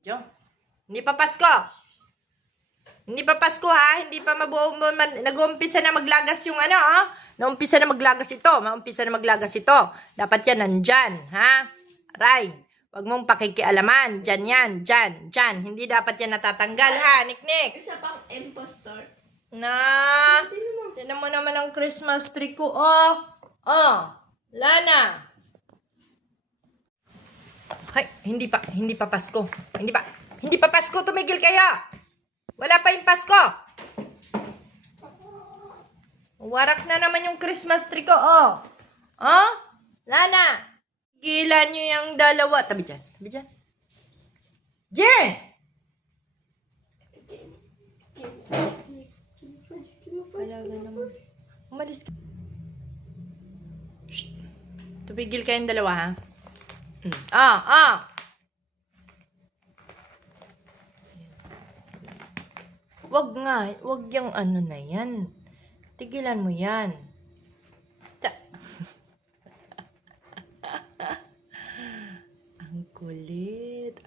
Jo, hindi pa Pasko. Hindi pa Pasko ha, hindi pa nag-uumpisa na maglagas yung ano ha. Naumpisa na maglagas ito, maumpisa na maglagas ito. Dapat yan nandyan, ha? Aray, wag mong pakikialaman. Dyan yan, dyan. Hindi dapat yan natatanggal ha, Niknik. Isa pang impostor. Na, tinan mo naman ang Christmas tree ko, oh. Oh, Lana. Hay, hindi pa Pasko. Hindi pa Pasko, tumigil kayo. Wala pa yung Pasko. Warak na naman yung Christmas tree ko, oh. Oh, Lana. Gilan nyo yung dalawa. Tabi dyan. Jen! Talaga naman. Umalis ka. Shh. Tumigil kayong dalawa, ha? Wag yung ano na yan. Tigilan mo yan. Ang kulit.